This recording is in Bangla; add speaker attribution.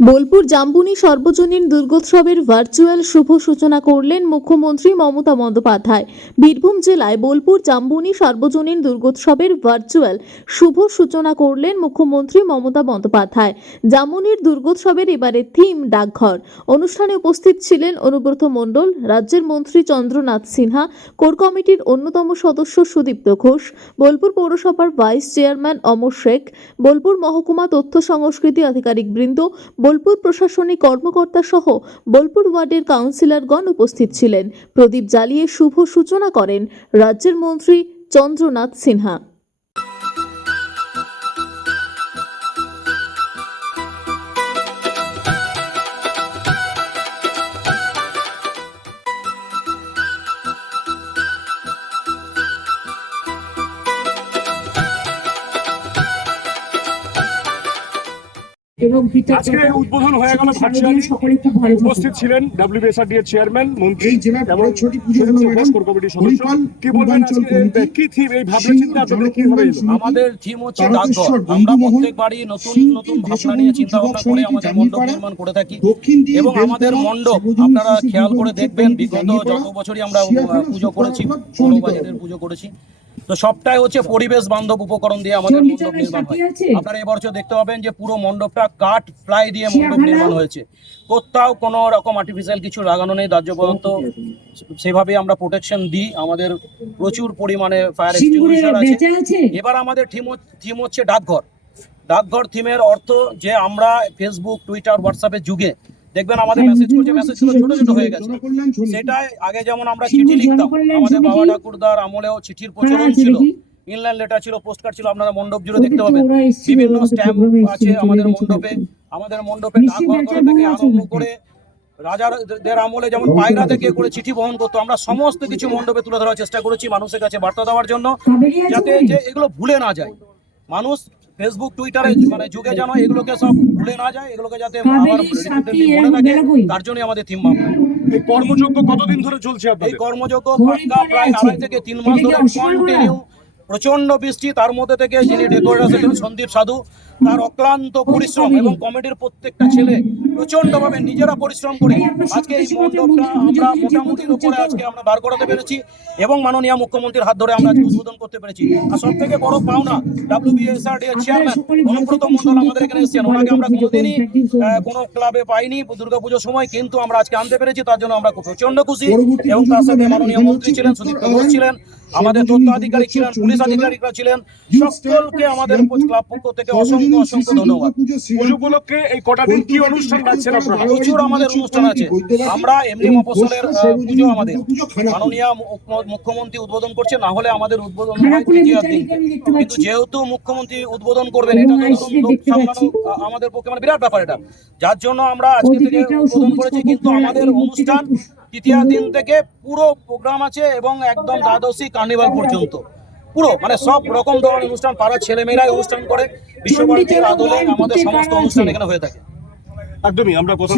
Speaker 1: বোলপুর জাম্বুনি সর্বজনীন দুর্গোৎসবের ভার্চুয়াল শুভ সূচনা করলেন মুখ্যমন্ত্রী মমতা বন্দ্যোপাধ্যায়। বীরভূম জেলায় বোলপুর জাম্বুনি সর্বজনীন দুর্গোৎসবের ভার্চুয়াল শুভ সূচনা করলেন মুখ্যমন্ত্রী মমতা বন্দ্যোপাধ্যায়। জাম্বুনির দুর্গোৎসবের এবারে থিম ডাকঘর। অনুষ্ঠানে উপস্থিত ছিলেন অনুব্রত মণ্ডল, রাজ্যের মন্ত্রী চন্দ্রনাথ সিনহা, কোর কমিটির অন্যতম সদস্য সুদীপ্ত ঘোষ, বোলপুর পৌরসভার ভাইস চেয়ারম্যান অমর শেখ, বোলপুর মহকুমা তথ্য সংস্কৃতি আধিকারিক বৃন্দ বোলপুর প্রশাসনিক কর্মকর্তা সহ বোলপুর ওয়ার্ডের কাউন্সিলরগণ উপস্থিত ছিলেন। প্রদীপ জ্বালিয়ে শুভ সূচনা করেন। রাজ্যের মন্ত্রী চন্দ্রনাথ সিনহা।
Speaker 2: এবং
Speaker 3: আজকে উদ্বোধন হয়ে গেল ভার্চুয়ালি
Speaker 2: সকলে খুব ভালো থাকুন।
Speaker 3: উপস্থিত ছিলেন ডাব্লিউবিএসআরডি এর চেয়ারম্যান মন্ত্রী এবং
Speaker 4: পুজো হলো
Speaker 3: সুদীপ্ত ঘোষ,
Speaker 4: ম্যাডাম।
Speaker 3: কোর কমিটির সদস্য কি বলবেন আজকে কি থিম এই ভাবনা চিন্তা আপনাদের
Speaker 5: আমাদের থিম হচ্ছে ডাকঘর আমরা প্রত্যেকবারই নতুন নতুন ভাবনা নিয়ে চিন্তা ভাবনা করে আমাদের মণ্ডপ নির্মাণ করে থাকি এবং আমাদের মণ্ডপ আপনারা খেয়াল করে দেখবেন বিগত যত বছরই আমরা পুজো করেছি বড়। পুজো করেছি তো সবটাই হচ্ছে পরিবেশ বান্ধব উপকরণ দিয়ে আমাদের মণ্ডপ নির্মাণ হয়। আপনারা এবছর দেখতে পাবেন যে পুরো মণ্ডপটা কাঠ প্লাই দিয়ে মণ্ডপ নির্মাণ হয়েছে। কোথাও কোনো রকম আর্টিফিশিয়াল কিছু লাগানো নেই রাজ্য পর্যন্ত সেভাবে আমরা প্রোটেকশন দিই। আমাদের প্রচুর পরিমাণে ফায়ার এক্সটিংগুইশার আছে। এবার আমাদের থিম থিম হচ্ছে ডাকঘর। ডাকঘর থিমের অর্থ যে আমরা ফেসবুক টুইটার হোয়াটসঅ্যাপের যুগে দেখবেন আমাদের
Speaker 2: হ্যাঁ,
Speaker 5: মেসেজ করছে
Speaker 2: বুঝতে
Speaker 5: মেসেজগুলো ছোট ছোট হয়ে গেছে। সেটাই আগে যেমন আমরা চিঠি লিখতাম আমাদের বাবা ঠাকুরদার আমলেও চিঠির
Speaker 2: হ্যাঁ,
Speaker 5: প্রচলন ছিল। ইনলাইন লেটার ছিল পোস্ট কার্ড ছিল আপনারা মণ্ডপ জুড়ে দেখতে পাবেন। বিভিন্ন স্ট্যাম্প আছে আমাদের মণ্ডপে। আমাদের মণ্ডপে ডাকঘর থেকে আরম্ভ। করে রাজাদের আমলে যেমন পায়রা থেকে করে চিঠি বহন করতো আমরা সমস্ত কিছু মণ্ডপে তুলে ধরার চেষ্টা করেছি মানুষের কাছে বার্তা দেওয়ার জন্য যাতে যে এগুলো ভুলে না যায়। মানুষ ফেসবুক টুইটারে মানে যুগে যেন এগুলোকে সব ভুলে না যায় এগুলোকে যাতে আবার মনে থাকে তার জন্যই আমাদের থিম ভাবনা
Speaker 3: এই কর্মযজ্ঞ কতদিন ধরে চলছে
Speaker 5: এই
Speaker 3: আপনাদের
Speaker 2: হরিপালে
Speaker 5: প্রায় আড়াই থেকে তিন মাস ধরে কন্টিনিউ প্রচণ্ড বৃষ্টি তার মধ্যে থেকে যিনি ডেকোরেটর আছেন সন্দীপ সাধু তার অক্লান্ত পরিশ্রম এবং কমিটির প্রত্যেকটা ছেলে প্রচণ্ড ভাবে নিজেরা পরিশ্রম করে আজকে এই মণ্ডপটা আমরা মোটামুটির উপরে আজকে আমরা বার করাতে পেরেছি এবং মাননীয় মুখ্যমন্ত্রীর হাত ধরে আমরা আজকে উদ্বোধন করতে পেরেছি। আর সব থেকে বড় পাওনা ডাব্লিউবিএসআরডি এর চেয়ারম্যান অনুব্রত মন্ডল আমাদের এখানে এসেছেন। ওনাকে আমরা কোনোদিনই কোনো ক্লাবে পাইনি দুর্গাপুজোর সময় কিন্তু আমরা আজকে আনতে পেরেছি তার জন্য আমরা খুব প্রচণ্ড খুশি। এবং তার সাথে মাননীয় মন্ত্রী ছিলেন সুদীপ্ত ঘোষ ছিলেন। আমাদের তথ্য আধিকারিক ছিলেন পুলিশ আধিকারিকরা ছিলেন। সকলকে আমাদের ক্লাব পক্ষ থেকে অসংখ্য অসংখ্য ধন্যবাদ।
Speaker 3: পুজো উপলক্ষে এই কটা দিন কি অনুষ্ঠান রাখছেন আপনারা?
Speaker 5: প্রচুর আমাদের অনুষ্ঠান আছে। আমরা এমনি মফসলের পুজো আমাদের। মাননীয় মুখ্যমন্ত্রী উদ্বোধন করছে না হলে আমাদের উদ্বোধন কিন্তু যেহেতু মুখ্যমন্ত্রী উদ্বোধন করবেন এটা আমাদের পক্ষে মানে বিরাট ব্যাপার এটা। যার জন্য আমরা আজকে থেকে উদ্বোধন করেছি কিন্তু আমাদের অনুষ্ঠান তৃতীয় দিন থেকে পুরো প্রোগ্রাম আছে এবং একদম দ্বাদশী কার্নিভাল পর্যন্ত। পুরো মানে সব রকম ধরনের অনুষ্ঠান, পাড়ার ছেলেমেয়েরাই অনুষ্ঠান করে, বিশ্বভারতীর আদলে আমাদের সমস্ত অনুষ্ঠান এখানে হয়ে থাকে।
Speaker 3: একদমই, আমরা কথা